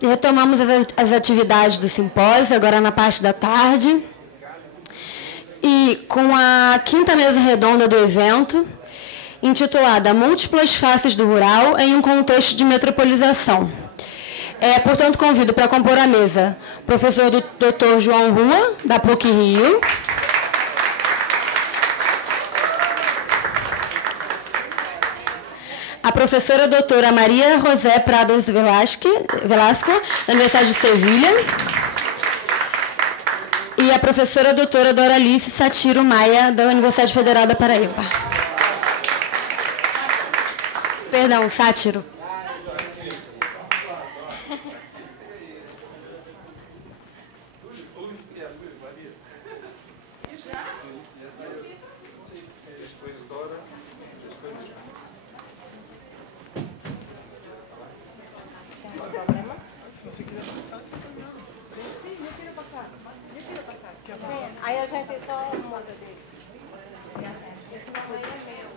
Retomamos as atividades do simpósio, agora na parte da tarde. E com a quinta mesa redonda do evento, intitulada Múltiplas Faces do Rural em um Contexto de Metropolização. Portanto, convido para compor a mesa o professor Dr. João Rua, da PUC-Rio. A professora doutora Maria José Prados Velasco, da Universidade de Sevilha. E a professora doutora Doralice Satiro Maia, da Universidade Federal da Paraíba. Perdão, Sátiro. Aí a gente só muda dele. Esse nome aí é meu.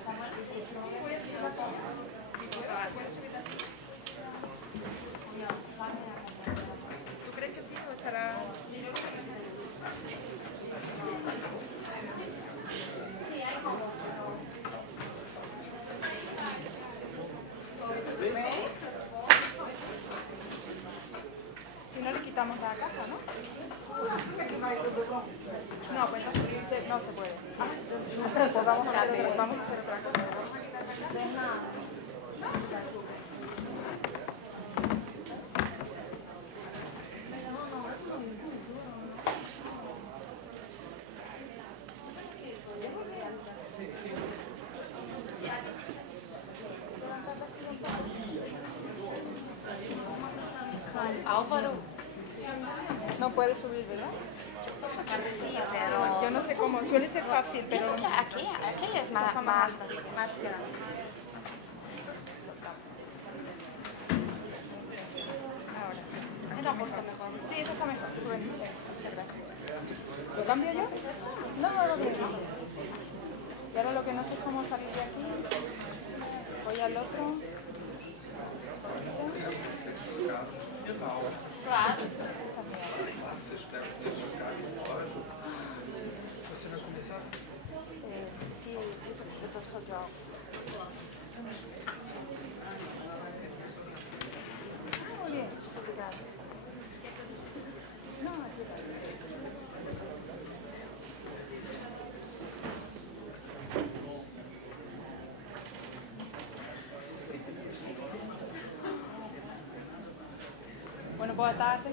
Esse nome é ¿Tú crees que sí o estará...? Si no le quitamos la caja, ¿no? No, pues no se puede. Pues vamos a hacer otra cosa. Álvaro. No puede subir, ¿verdad? Sí, pero... Yo no sé cómo, suele ser fácil, pero... Aquí es más grande. Ahora. Esa puerta mejor. Sí, eso está mejor. ¿Lo cambio yo? No, lo dejo. Y ahora lo que no sé es cómo salir de aquí. Voy al otro. Claro. Sí, el profesor Joao. Muy bien, obrigada. No, bueno, boa tarde.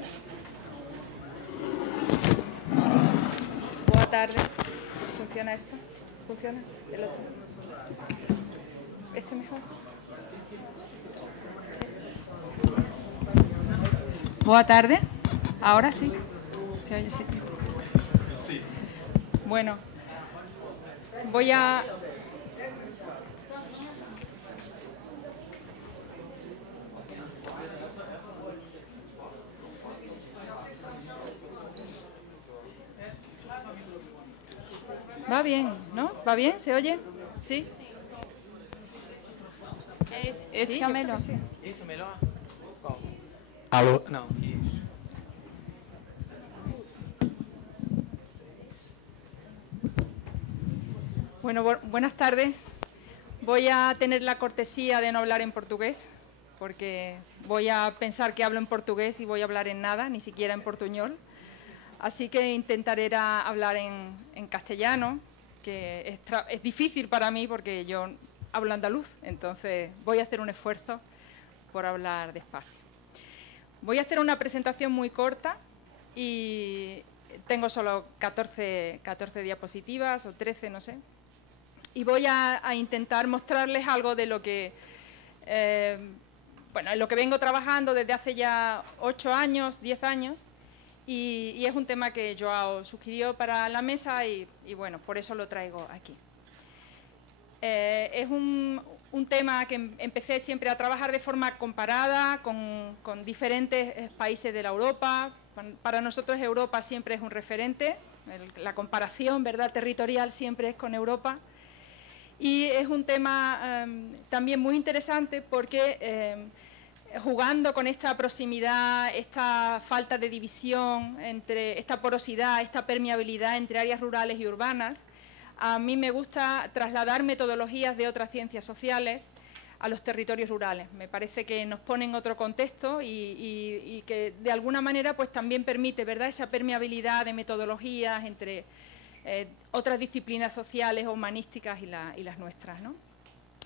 Boa tarde. ¿Funciona esto? ¿Funciona? El otro. ¿Este mejor? Sí. Boa tarde. Ahora sí. ¿Se oye? Sí. Bueno, voy a... Va bien, ¿no? ¿Va bien? ¿Se oye? ¿Sí? Esse é o melhor. Esse é o melhor? Qual? Alô? Não, isso. Bueno, buenas tardes. Voy a tener la cortesía de no hablar en portugués, porque voy a pensar que hablo en portugués y voy a hablar en nada, ni siquiera en portuñol. Así que intentaré hablar en castellano, que es difícil para mí porque yo hablo andaluz, entonces voy a hacer un esfuerzo por hablar despacio. Voy a hacer una presentación muy corta y tengo solo 14 diapositivas o 13, no sé. Y voy a intentar mostrarles algo de lo que, bueno, en lo que vengo trabajando desde hace ya 8 años, 10 años. Y es un tema que Joao sugirió para la mesa y bueno, por eso lo traigo aquí. Es un tema que empecé siempre a trabajar de forma comparada con diferentes países de la Europa. Para nosotros Europa siempre es un referente, la comparación, ¿verdad?, territorial siempre es con Europa. Y es un tema también muy interesante porque jugando con esta proximidad, esta falta de división, entre esta porosidad, esta permeabilidad entre áreas rurales y urbanas, a mí me gusta trasladar metodologías de otras ciencias sociales a los territorios rurales. Me parece que nos pone en otro contexto y que de alguna manera pues también permite, ¿verdad?, esa permeabilidad de metodologías entre otras disciplinas sociales o humanísticas y las nuestras, ¿no?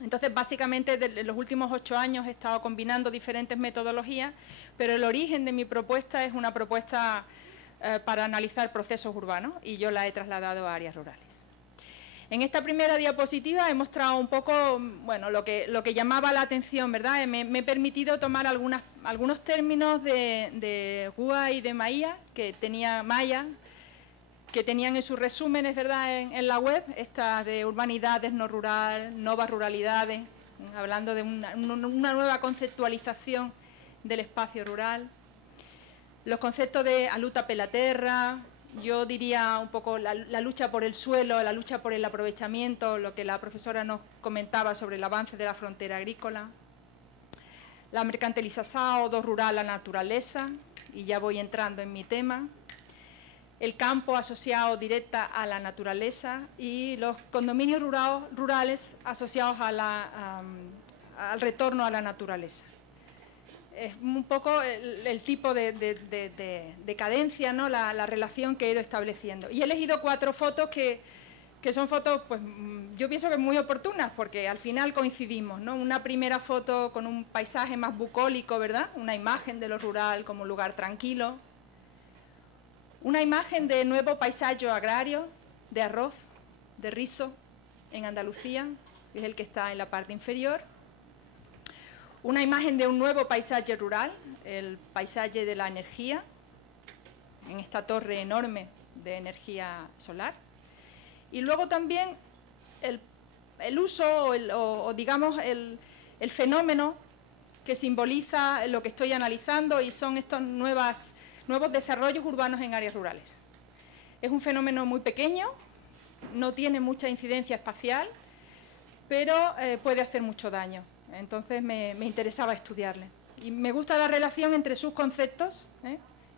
Entonces, básicamente, en los últimos 8 años he estado combinando diferentes metodologías, pero el origen de mi propuesta es una propuesta para analizar procesos urbanos y yo la he trasladado a áreas rurales. En esta primera diapositiva he mostrado un poco, bueno, lo que llamaba la atención, ¿verdad? Me he permitido tomar algunos términos de Gua y de Maya, que tenían en sus resúmenes, ¿verdad?, en la web, estas de urbanidades, no rural, novas ruralidades, hablando de una nueva conceptualización del espacio rural. Los conceptos de a luta per la terra, yo diría un poco la lucha por el suelo, la lucha por el aprovechamiento, lo que la profesora nos comentaba sobre el avance de la frontera agrícola. La mercantilización do rural a la naturaleza, y ya voy entrando en mi tema. El campo asociado directa a la naturaleza y los condominios rurales asociados al retorno a la naturaleza. Es un poco el tipo de cadencia, ¿no?, la relación que he ido estableciendo. Y he elegido 4 fotos que son fotos, pues yo pienso que muy oportunas, porque al final coincidimos, ¿no? Una primera foto con un paisaje más bucólico, ¿verdad?, una imagen de lo rural como un lugar tranquilo. Una imagen de nuevo paisaje agrario, de arroz, de rizo, en Andalucía, que es el que está en la parte inferior. Una imagen de un nuevo paisaje rural, el paisaje de la energía, en esta torre enorme de energía solar. Y luego también el uso o digamos el fenómeno que simboliza lo que estoy analizando, y son estos nuevos desarrollos urbanos en áreas rurales. Es un fenómeno muy pequeño, no tiene mucha incidencia espacial, pero puede hacer mucho daño. Entonces me interesaba estudiarle. Y me gusta la relación entre sus conceptos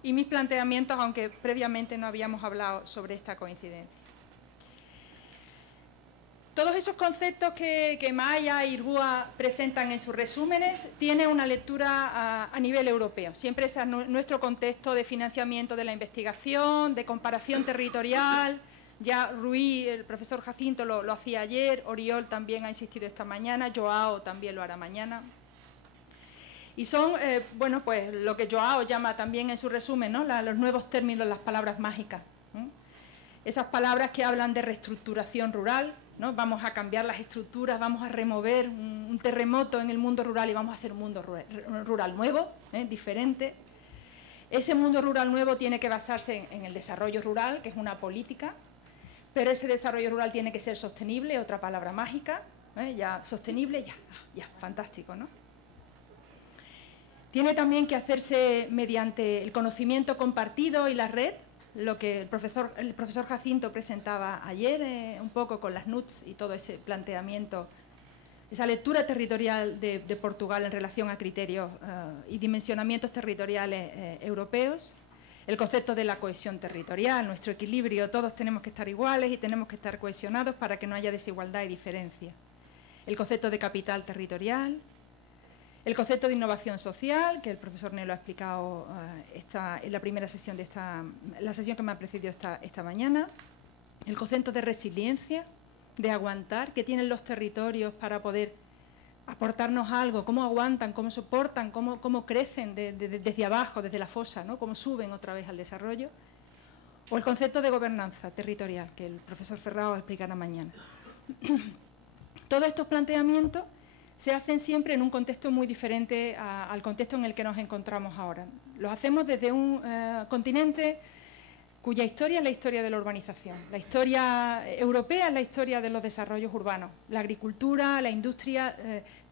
y mis planteamientos, aunque previamente no habíamos hablado sobre esta coincidencia. Todos esos conceptos que Maya y Gua presentan en sus resúmenes tienen una lectura a nivel europeo. Siempre ese es nuestro contexto de financiamiento de la investigación, de comparación territorial. Ya Ruiz, el profesor Jacinto lo hacía ayer, Oriol también ha insistido esta mañana, Joao también lo hará mañana. Y son, bueno, pues lo que Joao llama también en su resumen, ¿no?, los nuevos términos, las palabras mágicas. Esas palabras que hablan de reestructuración rural, ¿no? Vamos a cambiar las estructuras, vamos a remover un terremoto en el mundo rural y vamos a hacer un mundo rural nuevo, diferente. Ese mundo rural nuevo tiene que basarse en el desarrollo rural, que es una política, pero ese desarrollo rural tiene que ser sostenible, otra palabra mágica, ya sostenible, ya, fantástico, ¿no? Tiene también que hacerse mediante el conocimiento compartido y la red, lo que el profesor Jacinto presentaba ayer, un poco con las NUTS y todo ese planteamiento, esa lectura territorial de Portugal en relación a criterios y dimensionamientos territoriales europeos. El concepto de la cohesión territorial, nuestro equilibrio, todos tenemos que estar iguales y tenemos que estar cohesionados para que no haya desigualdad y diferencia. El concepto de capital territorial, el concepto de innovación social, que el profesor Nelo ha explicado en la primera sesión la sesión que me ha precedido esta mañana. El concepto de resiliencia, de aguantar, que tienen los territorios para poder aportarnos algo, cómo aguantan, cómo soportan, cómo crecen desde abajo, desde la fosa, ¿no?, cómo suben otra vez al desarrollo. O el concepto de gobernanza territorial, que el profesor Ferrao explicará mañana. Todos estos planteamientos se hacen siempre en un contexto muy diferente al contexto en el que nos encontramos ahora. Los hacemos desde un continente cuya historia es la historia de la urbanización. La historia europea es la historia de los desarrollos urbanos. La agricultura, la industria,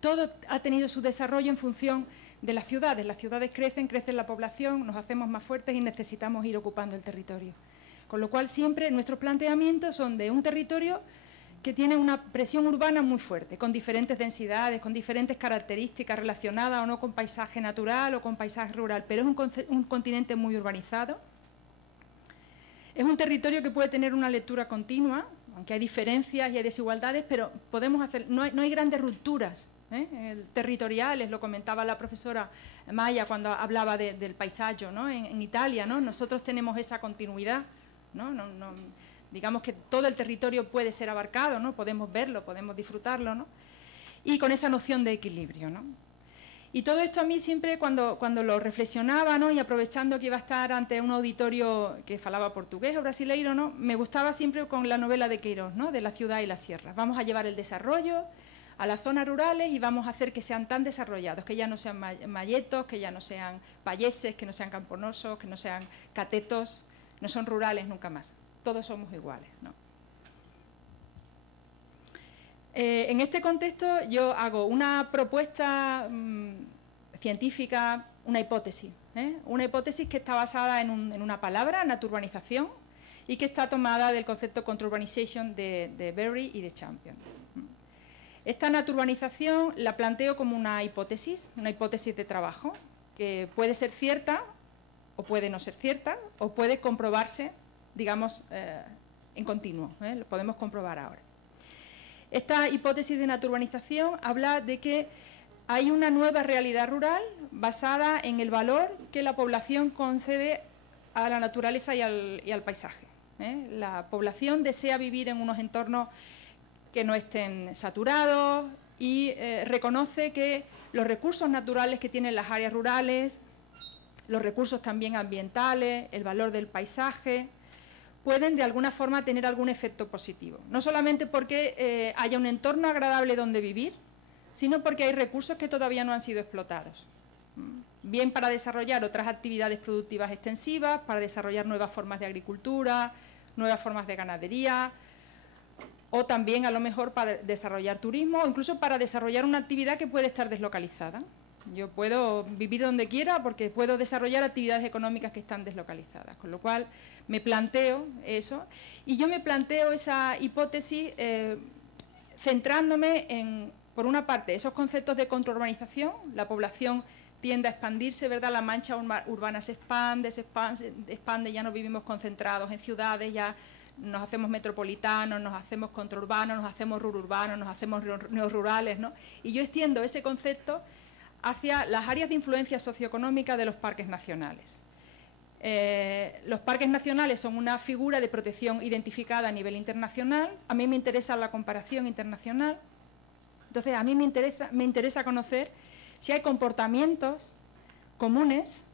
todo ha tenido su desarrollo en función de las ciudades. Las ciudades crecen, crece la población, nos hacemos más fuertes y necesitamos ir ocupando el territorio. Con lo cual siempre nuestros planteamientos son de un territorio que tiene una presión urbana muy fuerte, con diferentes densidades, con diferentes características relacionadas o no con paisaje natural o con paisaje rural, pero es un continente muy urbanizado. Es un territorio que puede tener una lectura continua, aunque hay diferencias y hay desigualdades, pero podemos hacer, no hay grandes rupturas territoriales, lo comentaba la profesora Maya cuando hablaba del paisaje, ¿no? En Italia, ¿no? Nosotros tenemos esa continuidad, ¿no? Digamos que todo el territorio puede ser abarcado, ¿no? Podemos verlo, podemos disfrutarlo, ¿no? Y con esa noción de equilibrio, ¿no? Y todo esto a mí siempre cuando lo reflexionaba, ¿no? Y aprovechando que iba a estar ante un auditorio que falaba portugués o brasileiro, ¿no? Me gustaba siempre con la novela de Queiroz, ¿no? De la ciudad y la sierra. Vamos a llevar el desarrollo a las zonas rurales y vamos a hacer que sean tan desarrollados, que ya no sean malletos, que ya no sean payeses, que no sean camponosos, que no sean catetos, no son rurales nunca más. Todos somos iguales, ¿no? En este contexto yo hago una propuesta científica, una hipótesis que está basada en una palabra, naturbanización, y que está tomada del concepto controurbanization de Berry y de Champion. Esta naturbanización la planteo como una hipótesis de trabajo, que puede ser cierta o puede no ser cierta, o puede comprobarse, digamos, en continuo, lo podemos comprobar ahora. Esta hipótesis de naturbanización habla de que hay una nueva realidad rural basada en el valor que la población concede a la naturaleza y al paisaje. La población desea vivir en unos entornos que no estén saturados y reconoce que los recursos naturales que tienen las áreas rurales, los recursos también ambientales, el valor del paisaje, pueden de alguna forma tener algún efecto positivo. No solamente porque haya un entorno agradable donde vivir, sino porque hay recursos que todavía no han sido explotados. Bien para desarrollar otras actividades productivas extensivas, para desarrollar nuevas formas de agricultura, nuevas formas de ganadería, o también a lo mejor para desarrollar turismo, o incluso para desarrollar una actividad que puede estar deslocalizada. Yo puedo vivir donde quiera porque puedo desarrollar actividades económicas que están deslocalizadas, con lo cual me planteo eso, y yo me planteo esa hipótesis centrándome en, por una parte, esos conceptos de controurbanización. La población tiende a expandirse, ¿verdad? La mancha urbana se expande, ya no vivimos concentrados en ciudades, ya nos hacemos metropolitanos, nos hacemos contraurbanos, nos hacemos rururbanos, nos hacemos neorurales, ¿no? Y yo extiendo ese concepto hacia las áreas de influencia socioeconómica de los parques nacionales. Los parques nacionales son una figura de protección identificada a nivel internacional. A mí me interesa la comparación internacional. Entonces, a mí me interesa conocer si hay comportamientos comunes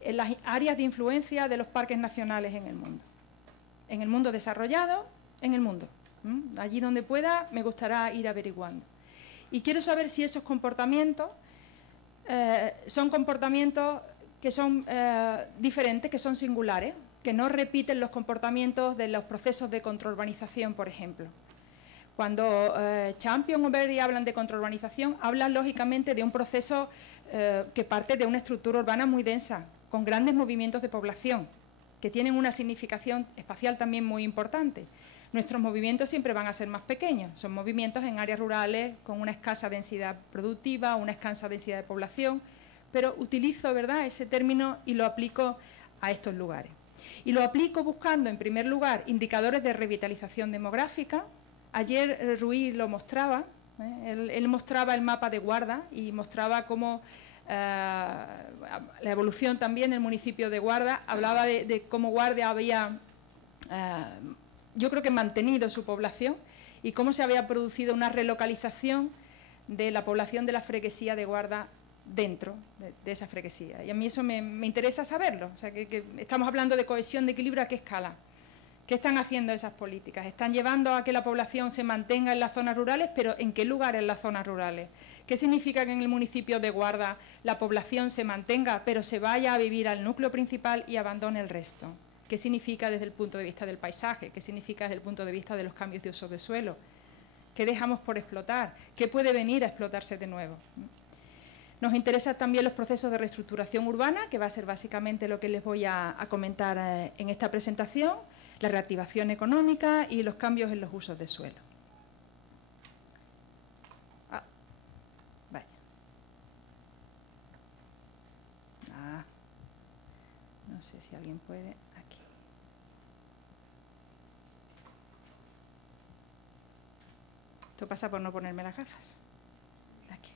en las áreas de influencia de los parques nacionales en el mundo desarrollado, en el mundo. Allí donde pueda, me gustará ir averiguando. Y quiero saber si esos comportamientos son comportamientos que son diferentes, que son singulares, que no repiten los comportamientos de los procesos de controurbanización, por ejemplo. Cuando Champion o Berry hablan de controurbanización, hablan lógicamente de un proceso que parte de una estructura urbana muy densa, con grandes movimientos de población, que tienen una significación espacial también muy importante. Nuestros movimientos siempre van a ser más pequeños, son movimientos en áreas rurales con una escasa densidad productiva, una escasa densidad de población, pero utilizo, ¿verdad?, ese término y lo aplico a estos lugares. Y lo aplico buscando, en primer lugar, indicadores de revitalización demográfica. Ayer Ruiz lo mostraba, él mostraba el mapa de Guarda y mostraba cómo la evolución también del municipio de Guarda, hablaba de cómo Guarda había, yo creo que mantenido su población y cómo se había producido una relocalización de la población de la freguesía de Guarda dentro de esa freguesía. Y a mí eso me interesa saberlo, o sea, que estamos hablando de cohesión, de equilibrio, ¿a qué escala? ¿Qué están haciendo esas políticas? ¿Están llevando a que la población se mantenga en las zonas rurales? ¿Pero en qué lugar en las zonas rurales? ¿Qué significa que en el municipio de Guarda la población se mantenga, pero se vaya a vivir al núcleo principal y abandone el resto? ¿Qué significa desde el punto de vista del paisaje? ¿Qué significa desde el punto de vista de los cambios de uso de suelo? ¿Qué dejamos por explotar? ¿Qué puede venir a explotarse de nuevo? Nos interesan también los procesos de reestructuración urbana, que va a ser básicamente lo que les voy a comentar en esta presentación, la reactivación económica y los cambios en los usos de suelo. No sé si alguien puede. Aquí. Esto pasa por no ponerme las gafas. Aquí.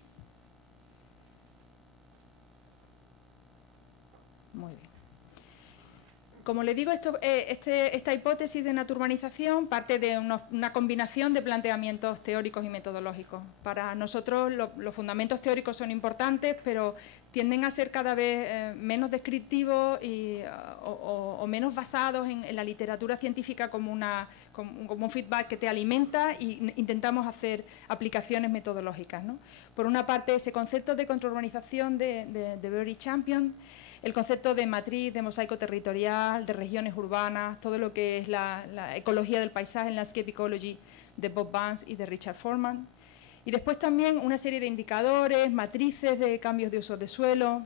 Muy bien. Como le digo, esta hipótesis de naturbanización parte de una combinación de planteamientos teóricos y metodológicos. Para nosotros los fundamentos teóricos son importantes, pero tienden a ser cada vez menos descriptivos o menos basados en la literatura científica como un feedback que te alimenta, y intentamos hacer aplicaciones metodológicas, ¿no? Por una parte, ese concepto de contraurbanización de Berry Champion, el concepto de matriz, de mosaico territorial, de regiones urbanas, todo lo que es la ecología del paisaje, el landscape ecology de Bob Vance y de Richard Foreman. Y después también una serie de indicadores, matrices de cambios de uso de suelo,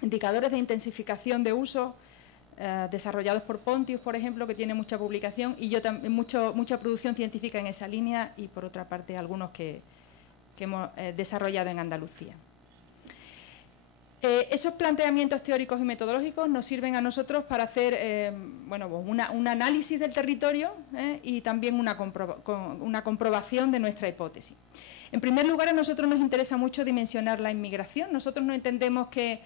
indicadores de intensificación de uso, desarrollados por Pontius, por ejemplo, que tiene mucha publicación, y yo también mucha producción científica en esa línea, y por otra parte algunos que hemos desarrollado en Andalucía. Esos planteamientos teóricos y metodológicos nos sirven a nosotros para hacer un análisis del territorio y también una comprobación de nuestra hipótesis. En primer lugar, a nosotros nos interesa mucho dimensionar la inmigración. Nosotros no entendemos que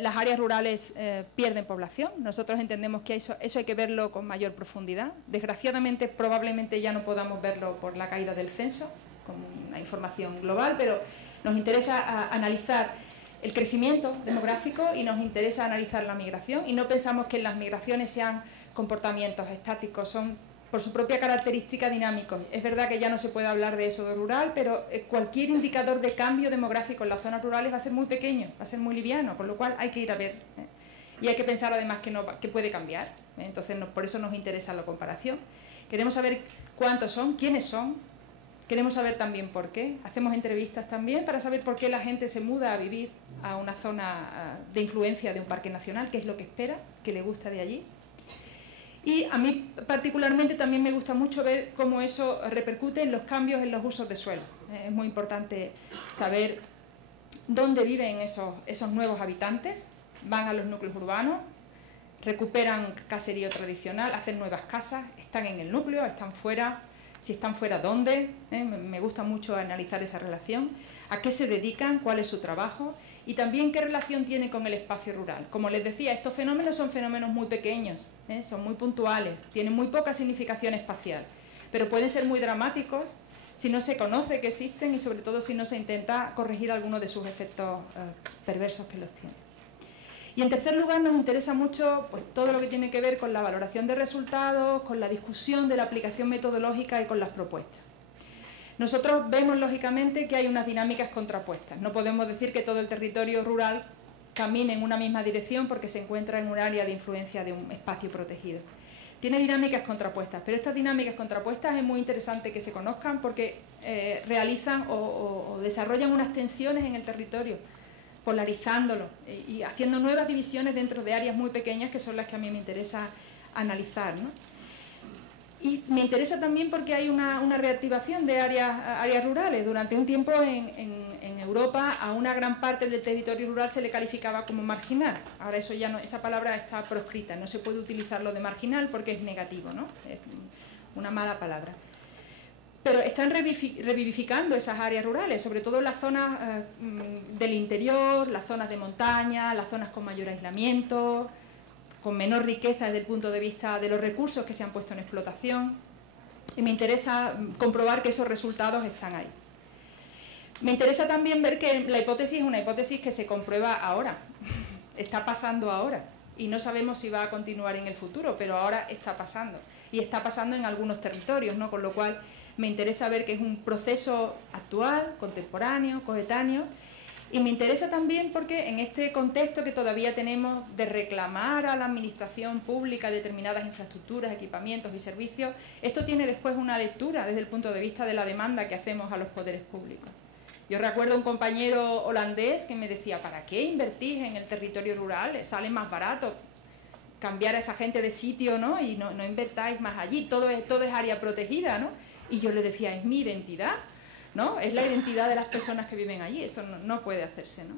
las áreas rurales pierden población. Nosotros entendemos que eso hay que verlo con mayor profundidad. Desgraciadamente, probablemente ya no podamos verlo por la caída del censo, con una información global, pero nos interesa analizar el crecimiento demográfico y nos interesa analizar la migración, y no pensamos que las migraciones sean comportamientos estáticos, son por su propia característica dinámicos. Es verdad que ya no se puede hablar de éxodo rural, pero cualquier indicador de cambio demográfico en las zonas rurales va a ser muy pequeño, va a ser muy liviano, con lo cual hay que ir a ver. Y hay que pensar además que puede cambiar. Entonces, por eso nos interesa la comparación. Queremos saber cuántos son, quiénes son. Queremos saber también por qué. Hacemos entrevistas también para saber por qué la gente se muda a vivir a una zona de influencia de un parque nacional, qué es lo que espera, qué le gusta de allí. Y a mí particularmente también me gusta mucho ver cómo eso repercute en los cambios en los usos de suelo. Es muy importante saber dónde viven esos nuevos habitantes. Van a los núcleos urbanos, recuperan caserío tradicional, hacen nuevas casas, están en el núcleo, están fuera. Si están fuera, ¿dónde? Me gusta mucho analizar esa relación. ¿A qué se dedican? ¿Cuál es su trabajo? Y también qué relación tiene con el espacio rural. Como les decía, estos fenómenos son fenómenos muy pequeños, son muy puntuales, tienen muy poca significación espacial, pero pueden ser muy dramáticos si no se conoce que existen y sobre todo si no se intenta corregir alguno de sus efectos perversos que los tienen. Y en tercer lugar, nos interesa mucho todo lo que tiene que ver con la valoración de resultados, con la discusión de la aplicación metodológica y con las propuestas. Nosotros vemos, lógicamente, que hay unas dinámicas contrapuestas. No podemos decir que todo el territorio rural camine en una misma dirección porque se encuentra en un área de influencia de un espacio protegido. Tiene dinámicas contrapuestas, pero estas dinámicas contrapuestas es muy interesante que se conozcan porque realizan o desarrollan unas tensiones en el territorio, polarizándolo y haciendo nuevas divisiones dentro de áreas muy pequeñas que son las que a mí me interesa analizar, ¿no? Y me interesa también porque hay una reactivación de áreas rurales. Durante un tiempo en Europa a una gran parte del territorio rural se le calificaba como marginal. Ahora eso ya no, esa palabra está proscrita, no se puede utilizar lo de marginal porque es negativo, ¿no? Es una mala palabra. Pero están revivificando esas áreas rurales, sobre todo las zonas del interior, las zonas de montaña, las zonas con mayor aislamiento, con menor riqueza desde el punto de vista de los recursos que se han puesto en explotación. Y me interesa comprobar que esos resultados están ahí. Me interesa también ver que la hipótesis es una hipótesis que se comprueba ahora, está pasando ahora. Y no sabemos si va a continuar en el futuro, pero ahora está pasando. Y está pasando en algunos territorios, ¿no? Con lo cual me interesa ver que es un proceso actual, contemporáneo, coetáneo. Y me interesa también porque en este contexto que todavía tenemos de reclamar a la administración pública determinadas infraestructuras, equipamientos y servicios, esto tiene después una lectura desde el punto de vista de la demanda que hacemos a los poderes públicos. Yo recuerdo a un compañero holandés que me decía, ¿para qué invertís en el territorio rural? Sale más barato cambiar a esa gente de sitio, ¿no? Y no invertáis más allí, todo es área protegida, ¿no? Y yo le decía, es mi identidad, ¿no? Es la identidad de las personas que viven allí, eso no puede hacerse, ¿no?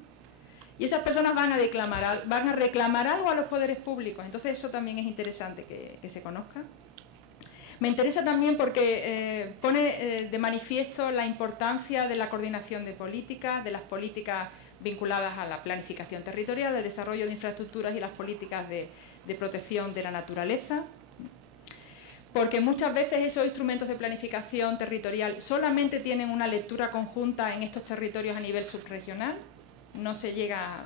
Y esas personas van a reclamar algo a los poderes públicos. Entonces eso también es interesante que se conozca. Me interesa también porque pone de manifiesto la importancia de la coordinación de políticas, de las políticas vinculadas a la planificación territorial, el desarrollo de infraestructuras y las políticas de protección de la naturaleza. Porque muchas veces esos instrumentos de planificación territorial solamente tienen una lectura conjunta en estos territorios a nivel subregional, no se llega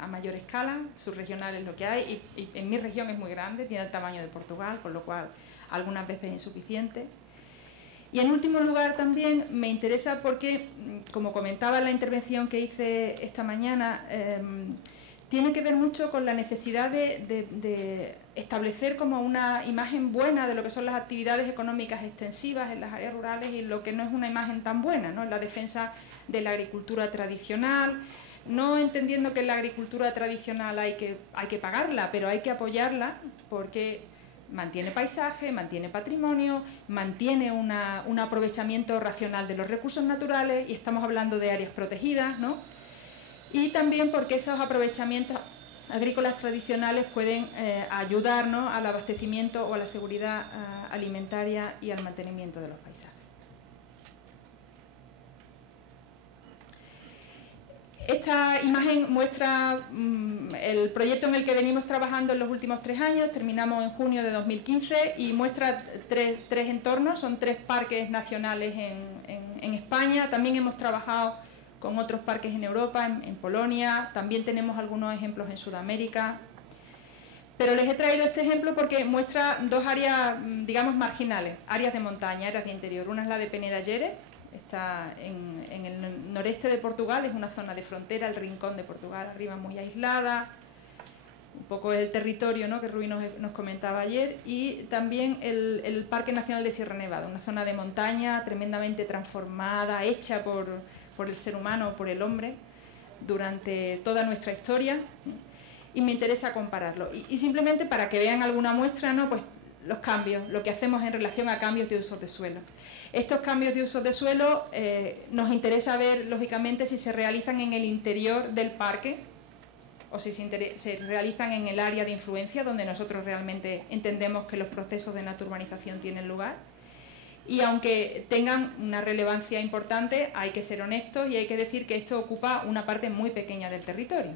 a mayor escala, subregional es lo que hay, y en mi región es muy grande, tiene el tamaño de Portugal, con lo cual algunas veces es insuficiente. Y en último lugar también me interesa porque, como comentaba en la intervención que hice esta mañana, tiene que ver mucho con la necesidad de establecer como una imagen buena de lo que son las actividades económicas extensivas en las áreas rurales y lo que no es una imagen tan buena, ¿no? En la defensa de la agricultura tradicional, no entendiendo que la agricultura tradicional hay que pagarla, pero hay que apoyarla porque mantiene paisaje, mantiene patrimonio, mantiene un aprovechamiento racional de los recursos naturales, y estamos hablando de áreas protegidas, ¿no? Y también porque esos aprovechamientos agrícolas tradicionales pueden ayudarnos al abastecimiento o a la seguridad alimentaria y al mantenimiento de los paisajes. Esta imagen muestra el proyecto en el que venimos trabajando en los últimos 3 años, terminamos en junio de 2015 y muestra tres entornos, son 3 parques nacionales en España. También hemos trabajado con otros parques en Europa, en Polonia, también tenemos algunos ejemplos en Sudamérica. Pero les he traído este ejemplo porque muestra 2 áreas, digamos, marginales, áreas de montaña, áreas de interior. Una es la de Peneda Gerês, está en el noreste de Portugal, es una zona de frontera, el rincón de Portugal, arriba muy aislada, un poco el territorio, ¿no?, que Rui nos comentaba ayer, y también el Parque Nacional de Sierra Nevada, una zona de montaña tremendamente transformada, hecha por el ser humano, por el hombre, durante toda nuestra historia, y me interesa compararlo. Y simplemente para que vean alguna muestra, ¿no?, pues los cambios, lo que hacemos en relación a cambios de usos de suelo. Estos cambios de usos de suelo nos interesa ver, lógicamente, si se realizan en el interior del parque o si se realizan en el área de influencia, donde nosotros realmente entendemos que los procesos de naturbanización tienen lugar. Y aunque tengan una relevancia importante, hay que ser honestos y hay que decir que esto ocupa una parte muy pequeña del territorio.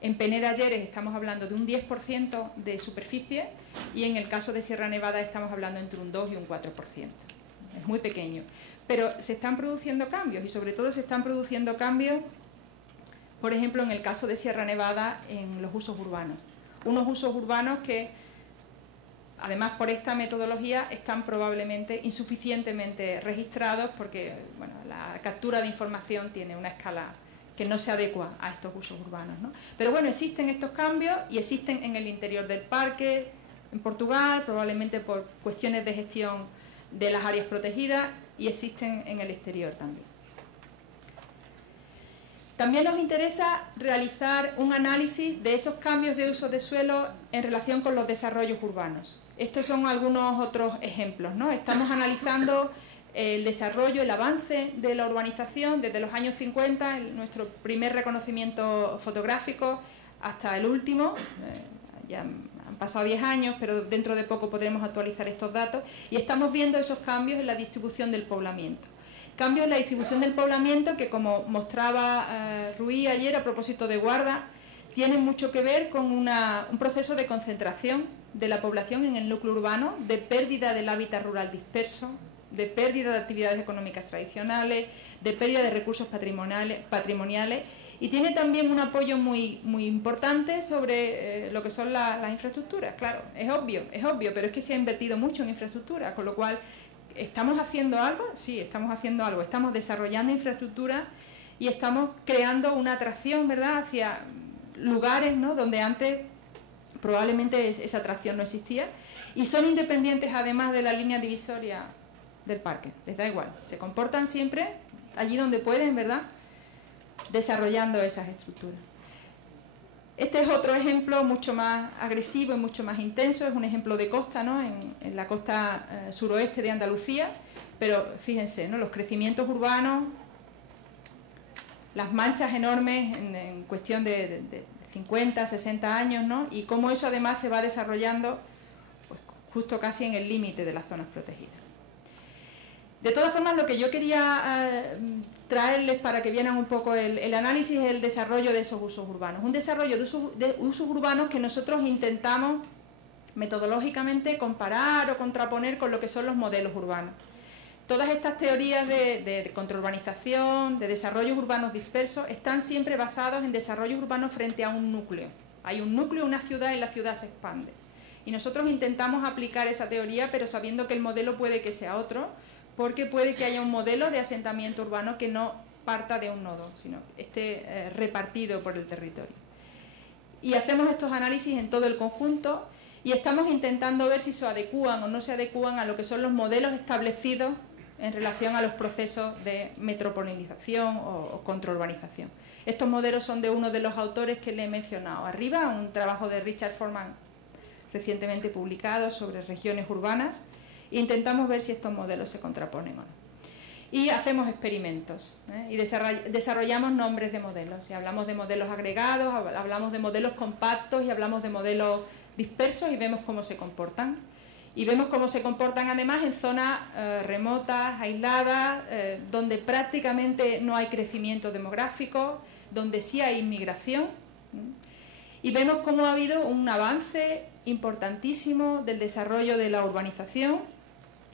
En Peneda Gerês estamos hablando de un 10% de superficie y en el caso de Sierra Nevada estamos hablando entre un 2 y un 4%. Es muy pequeño. Pero se están produciendo cambios y sobre todo se están produciendo cambios, por ejemplo, en el caso de Sierra Nevada, en los usos urbanos. Unos usos urbanos que, además por esta metodología, están probablemente insuficientemente registrados porque, bueno, la captura de información tiene una escala que no se adecua a estos usos urbanos, ¿no? Pero bueno, existen estos cambios y existen en el interior del parque, en Portugal, probablemente por cuestiones de gestión de las áreas protegidas, y existen en el exterior también. También nos interesa realizar un análisis de esos cambios de uso de suelo en relación con los desarrollos urbanos. Estos son algunos otros ejemplos, ¿no? Estamos analizando el desarrollo, el avance de la urbanización desde los años 50, nuestro primer reconocimiento fotográfico, hasta el último. Ya han pasado 10 años, pero dentro de poco podremos actualizar estos datos, y estamos viendo esos cambios en la distribución del poblamiento. Cambios en la distribución del poblamiento que, como mostraba Rui ayer a propósito de Guarda, tienen mucho que ver con un proceso de concentración de la población en el núcleo urbano, de pérdida del hábitat rural disperso, de pérdida de actividades económicas tradicionales, de pérdida de recursos patrimoniales, y tiene también un apoyo muy importante sobre lo que son las infraestructuras. Claro, es obvio, pero es que se ha invertido mucho en infraestructuras, con lo cual, ¿estamos haciendo algo? Sí, estamos haciendo algo, estamos desarrollando infraestructuras y estamos creando una atracción, ¿verdad?, hacia lugares, ¿no?, donde antes probablemente esa atracción no existía, y son independientes además de la línea divisoria del parque, les da igual, se comportan siempre allí donde pueden, ¿verdad?, desarrollando esas estructuras. Este es otro ejemplo mucho más agresivo y mucho más intenso, es un ejemplo de costa, ¿no?, en la costa suroeste de Andalucía, pero fíjense, ¿no?, los crecimientos urbanos las manchas enormes en cuestión de 50, 60 años, ¿no? Y cómo eso además se va desarrollando pues, justo casi en el límite de las zonas protegidas. De todas formas, lo que yo quería traerles para que vieran un poco el análisis es el desarrollo de esos usos urbanos. Un desarrollo de usos urbanos que nosotros intentamos metodológicamente comparar o contraponer con lo que son los modelos urbanos. Todas estas teorías de contraurbanización, de desarrollos urbanos dispersos, están siempre basados en desarrollos urbanos frente a un núcleo. Hay un núcleo, una ciudad, y la ciudad se expande. Y nosotros intentamos aplicar esa teoría, pero sabiendo que el modelo puede que sea otro, porque puede que haya un modelo de asentamiento urbano que no parta de un nodo, sino esté repartido por el territorio. Y hacemos estos análisis en todo el conjunto y estamos intentando ver si se adecúan o no se adecúan a lo que son los modelos establecidos en relación a los procesos de metropolización o contraurbanización. Estos modelos son de uno de los autores que le he mencionado arriba, un trabajo de Richard Foreman recientemente publicado sobre regiones urbanas. Intentamos ver si estos modelos se contraponen o no. Y hacemos experimentos y desarrollamos nombres de modelos. Y hablamos de modelos agregados, hablamos de modelos compactos y hablamos de modelos dispersos y vemos cómo se comportan. Y vemos cómo se comportan además en zonas remotas, aisladas, donde prácticamente no hay crecimiento demográfico, donde sí hay inmigración. Y vemos cómo ha habido un avance importantísimo del desarrollo de la urbanización,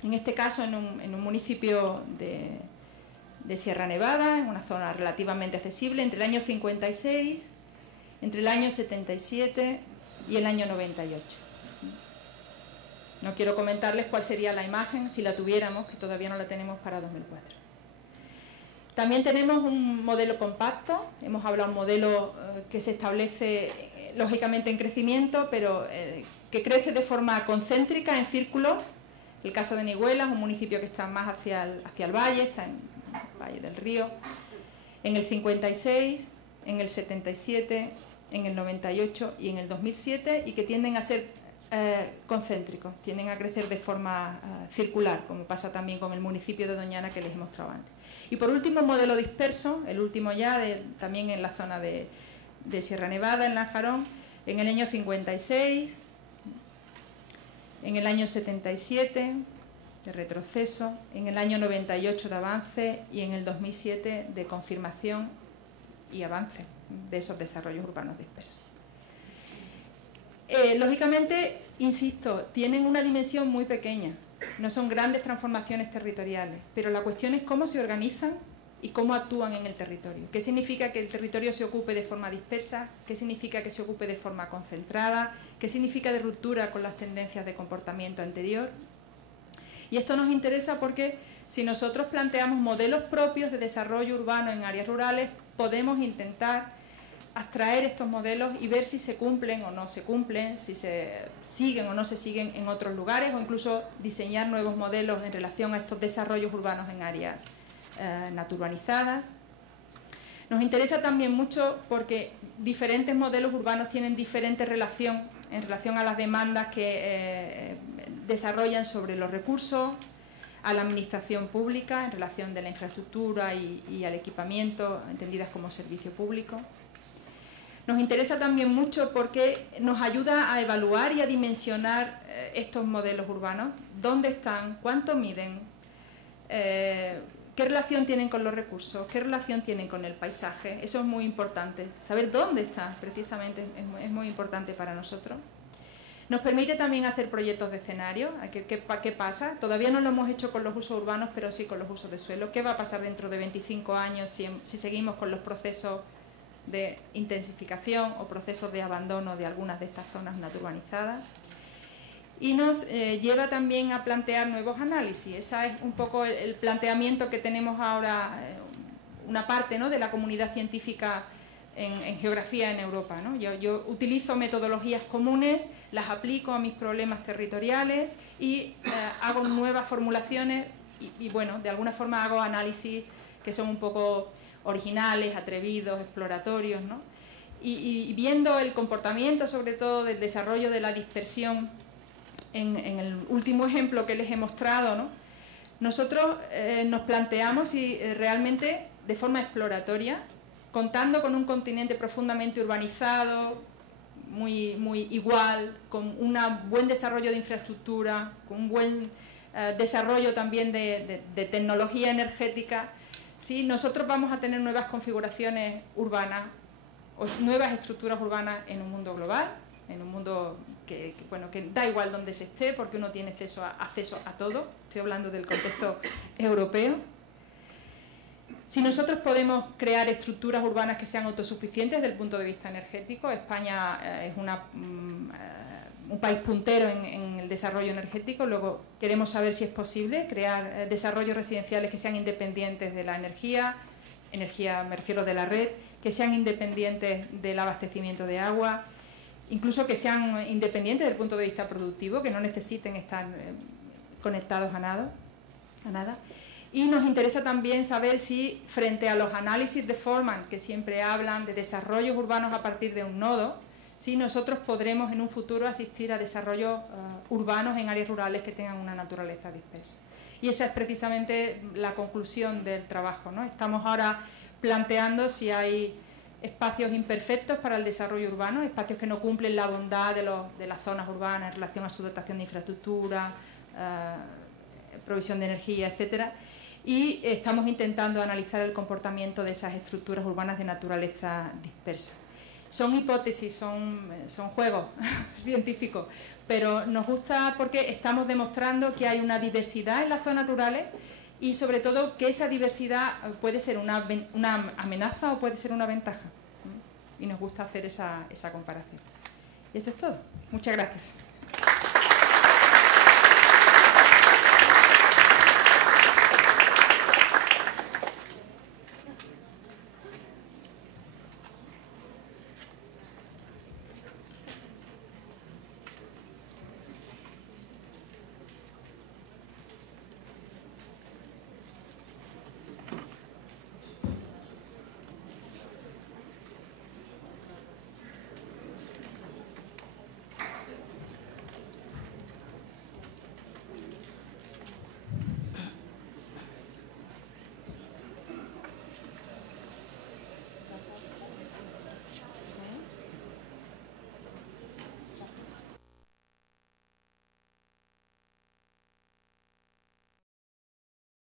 en este caso en un municipio de Sierra Nevada, en una zona relativamente accesible, entre el año 56, entre el año 77 y el año 98. No quiero comentarles cuál sería la imagen si la tuviéramos, que todavía no la tenemos para 2004. También tenemos un modelo compacto, hemos hablado de un modelo que se establece lógicamente en crecimiento, pero que crece de forma concéntrica en círculos. El caso de Nihuelas, un municipio que está más hacia el valle, está en el Valle del Río, en el 56, en el 77, en el 98 y en el 2007, y que tienden a ser concéntricos, tienden a crecer de forma circular, como pasa también con el municipio de Doñana que les he mostrado antes. Y por último, un modelo disperso, el último ya, también en la zona de Sierra Nevada, en Lanjarón, en el año 56, en el año 77 de retroceso, en el año 98 de avance y en el 2007 de confirmación y avance de esos desarrollos urbanos dispersos. Lógicamente, insisto, tienen una dimensión muy pequeña, no son grandes transformaciones territoriales, pero la cuestión es cómo se organizan y cómo actúan en el territorio. ¿Qué significa que el territorio se ocupe de forma dispersa? ¿Qué significa que se ocupe de forma concentrada? ¿Qué significa de ruptura con las tendencias de comportamiento anterior? Y esto nos interesa porque si nosotros planteamos modelos propios de desarrollo urbano en áreas rurales, podemos intentar abstraer estos modelos y ver si se cumplen o no se cumplen, si se siguen o no se siguen en otros lugares, o incluso diseñar nuevos modelos en relación a estos desarrollos urbanos en áreas naturbanizadas. Nos interesa también mucho porque diferentes modelos urbanos tienen diferente relación en relación a las demandas que desarrollan sobre los recursos, a la administración pública en relación de la infraestructura y al equipamiento, entendidas como servicio público. Nos interesa también mucho porque nos ayuda a evaluar y a dimensionar estos modelos urbanos, dónde están, cuánto miden, qué relación tienen con los recursos, qué relación tienen con el paisaje. Eso es muy importante. Saber dónde están, precisamente, es muy importante para nosotros. Nos permite también hacer proyectos de escenario. ¿Qué pasa? Todavía no lo hemos hecho con los usos urbanos, pero sí con los usos de suelo. ¿Qué va a pasar dentro de 25 años si seguimos con los procesos de intensificación o procesos de abandono de algunas de estas zonas naturbanizadas? Y nos lleva también a plantear nuevos análisis. Ese es un poco el planteamiento que tenemos ahora, una parte, ¿no?, de la comunidad científica en geografía en Europa, ¿no? Yo utilizo metodologías comunes, las aplico a mis problemas territoriales y hago nuevas formulaciones y, bueno, de alguna forma hago análisis que son un poco originales, atrevidos, exploratorios, ¿no? Y viendo el comportamiento, sobre todo, del desarrollo de la dispersión en el último ejemplo que les he mostrado, ¿no?, nosotros nos planteamos si realmente, de forma exploratoria, contando con un continente profundamente urbanizado, muy igual, con un buen desarrollo de infraestructura, con un buen desarrollo también de tecnología energética, ¿sí? Nosotros vamos a tener nuevas configuraciones urbanas, o nuevas estructuras urbanas en un mundo global, en un mundo que da igual donde se esté, porque uno tiene acceso a todo. Estoy hablando del contexto europeo. Si nosotros podemos crear estructuras urbanas que sean autosuficientes desde el punto de vista energético, España es un país puntero en el desarrollo energético. Luego queremos saber si es posible crear desarrollos residenciales que sean independientes de la energía, me refiero de la red, que sean independientes del abastecimiento de agua, incluso que sean independientes desde el punto de vista productivo, que no necesiten estar conectados a nada. Y nos interesa también saber si, frente a los análisis de Forman, que siempre hablan de desarrollos urbanos a partir de un nodo, si nosotros podremos en un futuro asistir a desarrollos urbanos en áreas rurales que tengan una naturaleza dispersa. Y esa es precisamente la conclusión del trabajo, ¿no? Estamos ahora planteando si hay espacios imperfectos para el desarrollo urbano, espacios que no cumplen la bondad de las zonas urbanas en relación a su dotación de infraestructura, provisión de energía, etcétera. Y estamos intentando analizar el comportamiento de esas estructuras urbanas de naturaleza dispersa. Son hipótesis, son juegos científicos, pero nos gusta porque estamos demostrando que hay una diversidad en las zonas rurales y sobre todo que esa diversidad puede ser una amenaza o puede ser una ventaja. Y nos gusta hacer esa comparación. Y esto es todo. Muchas gracias.